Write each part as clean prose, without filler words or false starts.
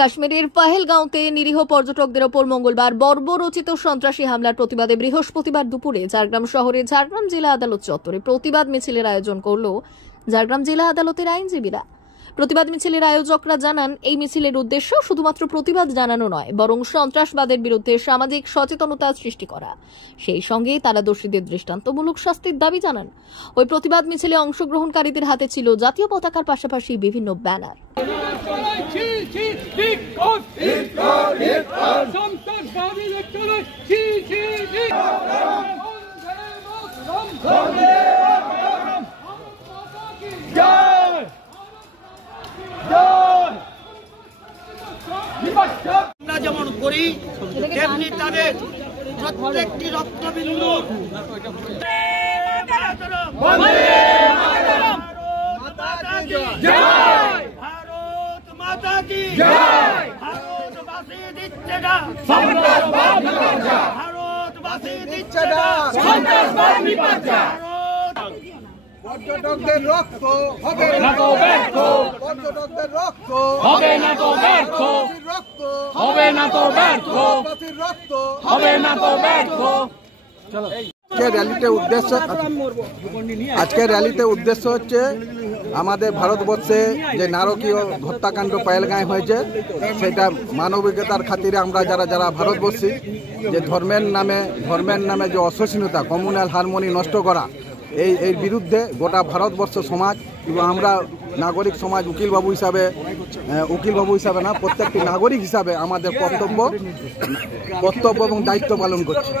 কাশ্মীরের পাহেলগাঁওতে নিরীহ পর্যটকদের ওপর মঙ্গলবার বর্বরোচিত সন্ত্রাসী হামলার প্রতিবাদে বৃহস্পতিবার দুপুরে ঝাড়গ্রাম শহরে ঝাড়গ্রাম জেলা আদালত চত্বরে প্রতিবাদ মিছিলের আয়োজন করল ঝাড়গ্রাম জেলা আদালতের আইনজীবীরা। প্রতিবাদ মিছিলের আয়োজকরা জানান, এই মিছিলের উদ্দেশ্য শুধুমাত্র প্রতিবাদ জানানো নয়, বরং সন্ত্রাসবাদের বিরুদ্ধে সামাজিক সচেতনতা সৃষ্টি করা। সেই সঙ্গে তারা দোষীদের দৃষ্টান্তমূলক শাস্তির দাবি জানান। ওই প্রতিবাদ মিছিলে অংশগ্রহণকারীদের হাতে ছিল জাতীয় পতাকার পাশাপাশি বিভিন্ন ব্যানার। আমরা যেমন করি তেমনি তাদের প্রত্যেকটি রক্তবিন্দু ভারত মাতা কি ভারতবাসী দিচ্ছে না ভারতবাসী দিচ্ছে না পর্যটকদের রক্ত হবে না তো ব্যর্থ, পর্যটকদের রক্ত হবে না তো ব্যর্থ, রক্ত হবে না তো ব্যর্থ, রক্ত হবে না তো ব্যর্থ। আজকের র্যালিতে উদ্দেশ্য হচ্ছে আমাদের ভারতবর্ষে যে নারকীয় হত্যাকাণ্ড পাহেলগাঁয়ে হয়েছে, সেটা মানবিকতার খাতিরে আমরা যারা ভারতবর্ষী, যে ধর্মের নামে যে অসহিষ্ণুতা, কমিউনাল হারমোনি নষ্ট করা, এই বিরুদ্ধে গোটা ভারতবর্ষ সমাজ এবং আমরা নাগরিক সমাজ উকিলবাবু হিসাবে না, প্রত্যেকটি নাগরিক হিসাবে আমাদের কর্তব্য এবং দায়িত্ব পালন করছি।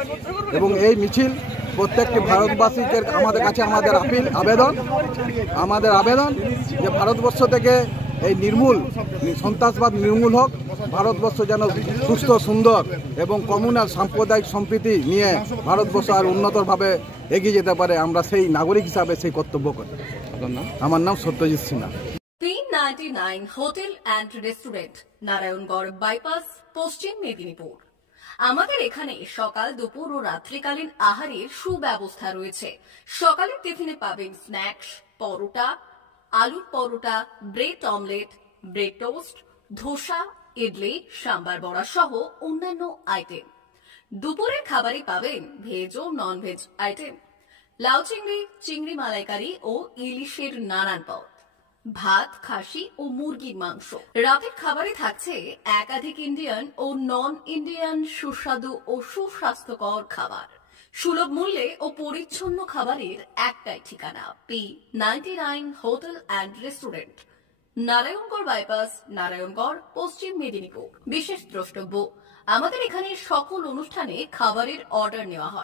এবং এই মিছিল প্রত্যেকটি ভারতবাসীকে আমাদের কাছে আমাদের আবেদন যে ভারতবর্ষ থেকে এই সন্ত্রাসবাদ নির্মূল হোক, ভারতবর্ষ যেন সুস্থ, সুন্দর এবং কমিউনাল সাম্প্রদায়িক সম্প্রীতি নিয়ে ভারতবর্ষ আর উন্নতভাবে এগিয়ে যেতে পারে। আমরা সেই নাগরিক হিসাবে সেই কর্তব্য করি। আমার নাম Satyajit Sinha. 399 hotel and restaurant, Narayangarh bypass, পশ্চিম মেদিনীপুর। আমাদের এখানে সকাল, দুপুর ও রাত্রিকালীন আহারের সুব্যবস্থা রয়েছে। সকালের টিফিনে পাবেন স্ন্যাক্স, পরোটা, আলুর paratha, bread omelette, bread toast, dosa, idli, sambar vada সহ অন্যান্য আইটেম। দুপুরের খাবারে পাবেন ভেজ ও নন ভেজ আইটেম, লাউ চিংড়ি, চিংড়ি মালাইকারি ও ইলিশের নানান পদ, ভাত, খাসি ও মুরগির মাংস। রাতের খাবারে থাকছে একাধিক ইন্ডিয়ান ও নন ইন্ডিয়ান সুস্বাদু ও সুস্বাস্থ্যকর খাবার। সুলভ মূল্যে ও পরিচ্ছন্ন খাবারের একটাই ঠিকানা, P99 hotel and restaurant, Narayangarh bypass, Narayangarh, পশ্চিম মেদিনীপুর। বিশেষ দ্রষ্টব্য, আমাদের এখানে সকল অনুষ্ঠানে খাবারের অর্ডার নেওয়া হয়।